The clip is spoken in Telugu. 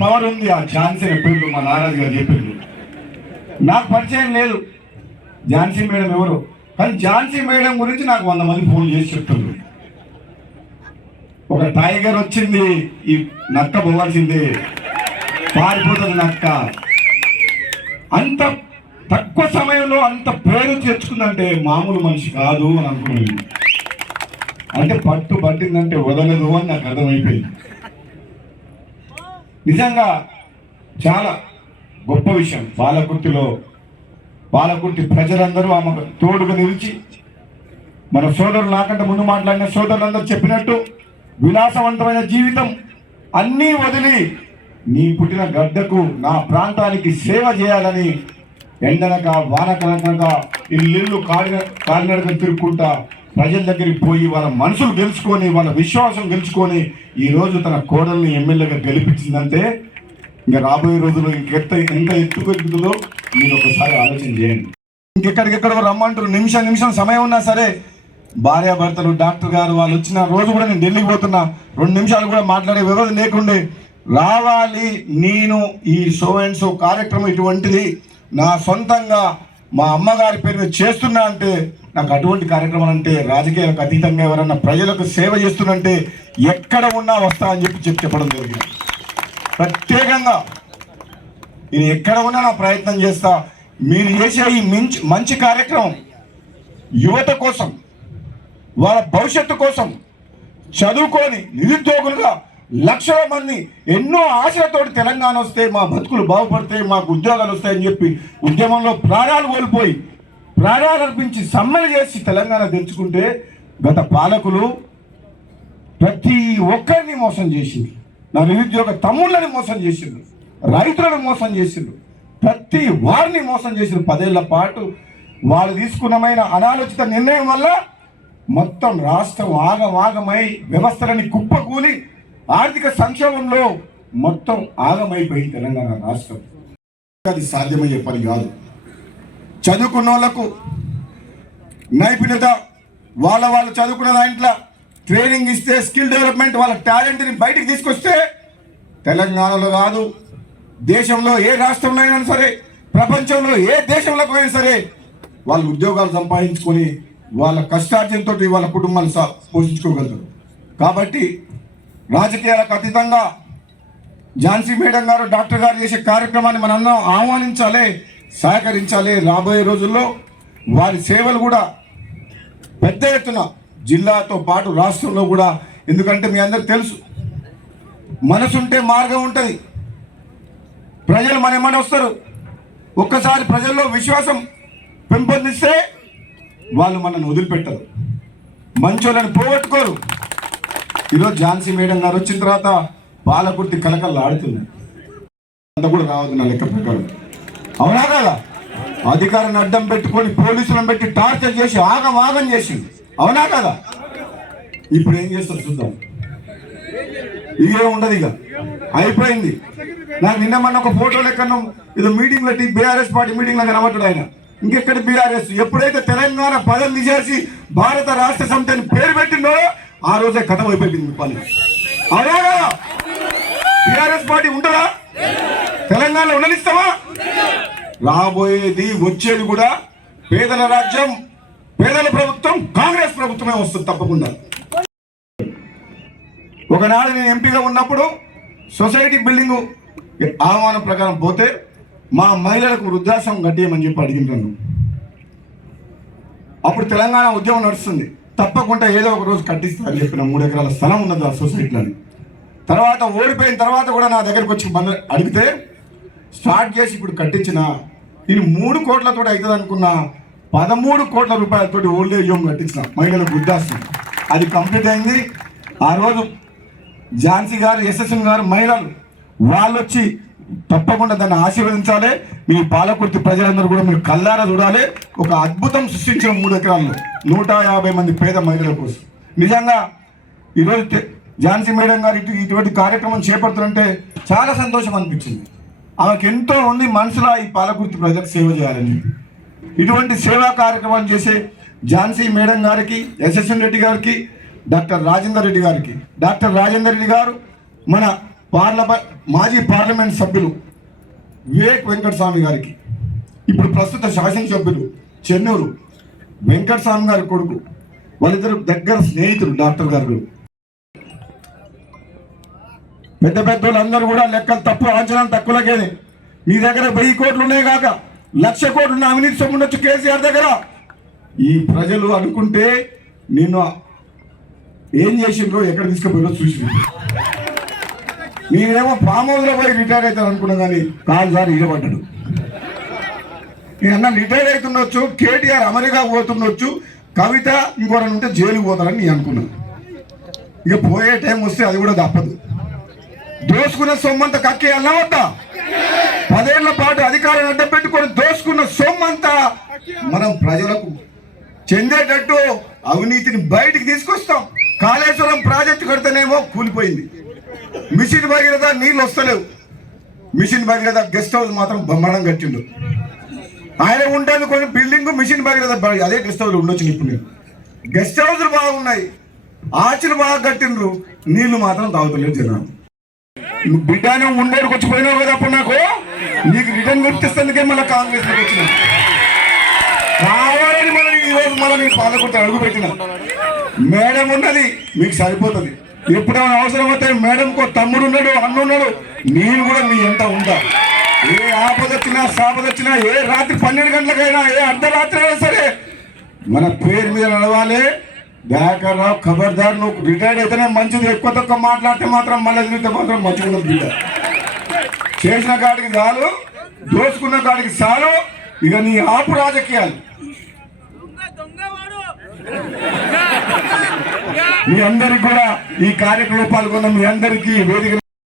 పవర్ ఉంది ఆ ఝాన్సీ పేర్లు మా నారాజు గారు చెప్పిండ్రు నాకు పరిచయం లేదు ఝాన్సీ మేడం ఎవరు. కానీ ఝాన్సీ మేడం గురించి నాకు వంద మంది ఫోన్ చేసి చెప్తుండ్రు. ఒక టైగర్ వచ్చింది ఈ నక్క పోవాల్సిందే. పారిపోతుంది నక్క. అంత తక్కువ సమయంలో అంత పేరు తెచ్చుకుందంటే మామూలు మనిషి కాదు అని అనుకున్నాను. అంటే పట్టు పట్టిందంటే వదలదు అని నాకు అర్థమైపోయింది. నిజంగా చాలా గొప్ప విషయం. బాలకుర్తిలో బాలకుర్తి ప్రజలందరూ ఆమె తోడుగా నిలిచి మన సోదరులు నాకంటే ముందు మాట్లాడిన సోదరులందరూ చెప్పినట్టు విలాసవంతమైన జీవితం అన్నీ వదిలి నీ పుట్టిన గడ్డకు నా ప్రాంతానికి సేవ చేయాలని ఎండనక వానకనక ఇల్లు కాలిన కాలినడక తిరుక్కుంటా ప్రజల దగ్గరికి పోయి వాళ్ళ మనసులు గెలుచుకొని వాళ్ళ విశ్వాసం గెలుచుకొని ఈరోజు తన కోడల్ని ఎమ్మెల్యేగా గెలిపించిందంటే ఇంకా రాబోయే రోజుల్లో ఇంకెంత ఎంత ఎత్తుకెక్కుతుందో మీరు ఒకసారి ఆలోచన చేయండి. ఇంకెక్కడికెక్కడో రమ్మంటారు నిమిషం నిమిషం సమయం ఉన్నా సరే భార్యాభర్తలు డాక్టర్ గారు వాళ్ళు వచ్చిన రోజు కూడా నేను ఢిల్లీకి పోతున్నా. రెండు నిమిషాలు కూడా మాట్లాడే వ్యవధి లేకుండే. రావాలి నేను ఈ షో అండ్ షో కార్యక్రమం ఇటువంటిది నా సొంతంగా మా అమ్మగారి పేరు చేస్తున్నా అంటే నాకు అటువంటి కార్యక్రమాలు అంటే రాజకీయాలకు అతీతంగా ఎవరన్నా ప్రజలకు సేవ చేస్తున్నంటే ఎక్కడ ఉన్నా వస్తా అని చెప్పి చెప్పి చెప్పడం జరిగింది. ప్రత్యేకంగా నేను ఎక్కడ ఉన్నా నా ప్రయత్నం చేస్తా. మీరు చేసే ఈ మంచి మంచి కార్యక్రమం యువత కోసం వాళ్ళ భవిష్యత్తు కోసం చదువుకొని నిరుద్యోగులుగా లక్షల మంది ఎన్నో ఆశలతోటి తెలంగాణ వస్తే మా బతుకులు బాగుపడతాయి మాకు ఉద్యోగాలు వస్తాయని చెప్పి ఉద్యమంలో ప్రాణాలు కోల్పోయి ప్రాణాలు అర్పించి సమ్మెలు చేసి తెలంగాణ తెచ్చుకుంటే గత పాలకులు ప్రతి ఒక్కరిని మోసం చేసింది నా నిరుద్యోగ తమ్ముళ్ళని మోసం చేసిండ్రు. రైతులను మోసం చేసిండ్రు. ప్రతి వారిని మోసం చేసిన పదేళ్ళ పాటు వాళ్ళు తీసుకున్నమైన అనాలోచిత నిర్ణయం వల్ల మొత్తం రాష్ట్రం ఆగమాగమై వ్యవస్థలని కుప్పకూలి ఆర్థిక సంక్షోభంలో మొత్తం ఆగమైపోయింది తెలంగాణ రాష్ట్రం. అది సాధ్యమయ్యే పని కాదు. చదువుకున్న వాళ్ళకు నైపుణ్యత వాళ్ళ వాళ్ళు చదువుకున్న దాంట్లో ట్రైనింగ్ ఇస్తే స్కిల్ డెవలప్మెంట్ వాళ్ళ టాలెంట్ని బయటికి తీసుకొస్తే తెలంగాణలో కాదు దేశంలో ఏ రాష్ట్రంలో అయినా సరే ప్రపంచంలో ఏ దేశంలోకి అయినా సరే వాళ్ళు ఉద్యోగాలు సంపాదించుకొని వాళ్ళ కష్టార్జనతో వాళ్ళ కుటుంబాన్ని సా- పోషించుకోగలుగుతారు. కాబట్టి రాజకీయాలకు అతీతంగా ఝాన్సీ మేడం గారు డాక్టర్ గారు చేసే కార్యక్రమాన్ని మనందరం ఆహ్వానించాలి సహకరించాలి. రాబోయే రోజుల్లో వారి సేవలు కూడా పెద్ద ఎత్తున జిల్లాతో పాటు రాష్ట్రంలో కూడా ఎందుకంటే మీ అందరికి తెలుసు మనసుంటే మార్గం ఉంటుంది. ప్రజలు మన ఏమని వస్తారు. ఒక్కసారి ప్రజల్లో విశ్వాసం పెంపొందిస్తే వాళ్ళు మనల్ని వదిలిపెట్టరు. మంచోళ్ళని పోగొట్టుకోరు. ఈరోజు ఝాన్సీ మేడం గారు వచ్చిన తర్వాత బాలకుర్తి కలకల్లా ఆడుతుంది అంత కూడా రావద్దు నా లెక్క ప్రకారం. అవునా కదా? అధికారాన్ని అడ్డం పెట్టుకొని పోలీసులను పెట్టి టార్చర్ చేసి ఆగం ఆగం చేసింది. అవునా కదా? ఇప్పుడు ఏం చేస్తారు చూద్దాం. ఇవే ఉండదు ఇక. అయిపోయింది. నాకు నిన్న మొన్న ఒక ఫోటో లెక్కను ఇది మీటింగ్లో బీఆర్ఎస్ పార్టీ మీటింగ్లో కనబడ్డాడు ఆయన. ఇంకెక్కడ బీఆర్ఎస్? ఎప్పుడైతే తెలంగాణ పదం తీసేసి భారత రాష్ట్ర సమితి అని పేరు పెట్టిందో ఆ రోజే కథం అయిపోయింది మీ పని అవునా కదా పార్టీ ఉంటుందా తెలంగాణలో ఉండనిస్తావా? రాబోయేది వచ్చేది కూడా పేదల రాజ్యం పేదల ప్రభుత్వం కాంగ్రెస్ ప్రభుత్వమే వస్తుంది తప్పకుండా. ఒకనాడు నేను ఎంపీగా ఉన్నప్పుడు సొసైటీ బిల్డింగ్ ఆహ్వానం ప్రకారం పోతే మా మహిళలకు వృద్ధాశ్రమం కట్టేయమని చెప్పి అడిగింటాను అప్పుడు తెలంగాణ ఉద్యమం నడుస్తుంది. తప్పకుండా ఏదో ఒక రోజు కట్టిస్తారని చెప్పిన మూడు ఎకరాల స్థలం ఉన్నది ఆ సొసైటీలని తర్వాత ఓడిపోయిన తర్వాత కూడా నా దగ్గరకు వచ్చి మన అడిగితే స్టార్ట్ చేసి ఇప్పుడు కట్టించిన నేను మూడు కోట్లతో అవుతుంది అనుకున్న పదమూడు కోట్ల రూపాయలతో ఓల్డ్ ఏజ్ హోమ్ కట్టించిన మహిళల వృద్ధాశ్రమం. అది కంప్లీట్ అయింది. ఆ రోజు ఝాన్సీ గారు ఎస్ఎస్ఎన్ గారు మహిళలు వాళ్ళు వచ్చి తప్పకుండా దాన్ని ఆశీర్వదించాలి. మీ పాలకుర్తి ప్రజలందరూ కూడా మీరు కల్లారా చూడాలి. ఒక అద్భుతం సృష్టించిన మూడు ఎకరాల్లో నూట యాభై మంది పేద మహిళల కోసం. నిజంగా ఈరోజు ఝాన్సీ మేడం గారు ఇటు ఇటువంటి కార్యక్రమం చేపడుతుంటే చాలా సంతోషం అనిపించింది. ఆమెకు ఎంతో ఉంది మనసులో ఈ పాలకుర్తి ప్రజలకు సేవ చేయాలని. ఇటువంటి సేవా కార్యక్రమాలు చేసే ఝాన్సీ మేడం గారికి ఎస్ఎస్ఎన్ రెడ్డి గారికి డాక్టర్ రాజేందర్ రెడ్డి గారికి. డాక్టర్ రాజేందర్ రెడ్డి గారు మన పార్లమెంట్ మాజీ పార్లమెంట్ సభ్యులు వివేక్ వెంకటస్వామి గారికి ఇప్పుడు ప్రస్తుత శాసనసభ్యులు చెన్నూరు వెంకటస్వామి గారి కొడుకు వాళ్ళిద్దరు దగ్గర స్నేహితులు డాక్టర్ గారు. పెద్ద పెద్ద వాళ్ళందరూ కూడా లెక్కలు తప్పు అంచనాలు తక్కువలకేనే. మీ దగ్గర వెయ్యి కోట్లు ఉన్నాయి కాక లక్ష కోట్లు ఉన్న అవినీతి సొమ్ము ఉండొచ్చు కేసీఆర్ దగ్గర. ఈ ప్రజలు అనుకుంటే నిన్ను ఏం చేసిండ్రో ఎక్కడ తీసుకుపోయారో చూసి నేనేమో ఫామ్ హౌస్లో పోయి రిటైర్ అవుతాను అనుకున్నా కానీ కాదు సార్ ఇడబడ్డాడు నేను రిటైర్ అవుతుండొచ్చు కేటీఆర్ అమెరికా పోతుండొచ్చు కవిత ఇంకోటి ఉంటే జైలుకు పోతారని నేను అనుకున్నాను ఇక పోయే టైం వస్తే అది కూడా తప్పదు. దోసుకున్న సొమ్మంతా కక్కేయాలన్నా వద్దా? పదేళ్ళ పాటు అధికారం అడ్డం పెట్టుకొని దోసుకున్న సొమ్మంతా మనం ప్రజలకు చెందేటట్టు అవినీతిని బయటికి తీసుకొస్తాం. కాళేశ్వరం ప్రాజెక్టు కడితేనేమో కూలిపోయింది. మిషన్ భగీరథ నీళ్ళు వస్తలేవు. మిషన్ భగీరథ గెస్ట్ హౌస్ మాత్రం బొమ్మడం కట్టిండు. ఆయన ఉంటాను కొన్ని బిల్డింగ్ మిషన్ భగీరథ అదే గెస్ట్ హౌస్ ఉండొచ్చు ఇప్పుడు నేను. గెస్ట్ హౌస్లు బాగున్నాయి. ఆచులు బాగా కట్టిండ్రు. నీళ్ళు మాత్రం తాగుతలేదు జనాలు. నువ్వు బిడ్డనే వచ్చిపోయినావు కదా అప్పుడు నాకు? నీకు రిటర్న్ గుర్తిస్తేందుకే మళ్ళీ కాంగ్రెస్ వచ్చిన. కావాలని మనం ఈ రోజు మనం ఈ పాలకుర్త అడుగు పెట్టిన. మేడం ఉన్నది మీకు సరిపోతుంది. ఎప్పుడైనా అవసరం వస్తే మేడంకు తమ్ముడు ఉన్నాడు అన్న ఉన్నాడు. నేను కూడా మీ ఎంత ఉందా ఏ ఆపద వచ్చినా సాపద వచ్చినా ఏ రాత్రి పన్నెండు గంటలకైనా ఏ అర్ధరాత్రి అయినా సరే మన పేరు మీద నడవాలి. దయాకర్ ఖబర్దార్ నువ్వు రిటైర్డ్ అయితేనే మంచిది. ఎక్కువ తక్కువ మాట్లాడితే మాత్రం మళ్ళీ తిరిగితే మాత్రం మంచిగా బిడ్డ. చేసిన కాడికి చాలు దోచుకున్న కాడికి చాలు. ఇక నీ ఆపు రాజకీయాలు. మీ అందరికి కూడా ఈ కార్యక్రమం పాల్గొన్న మీ అందరికీ వేదిక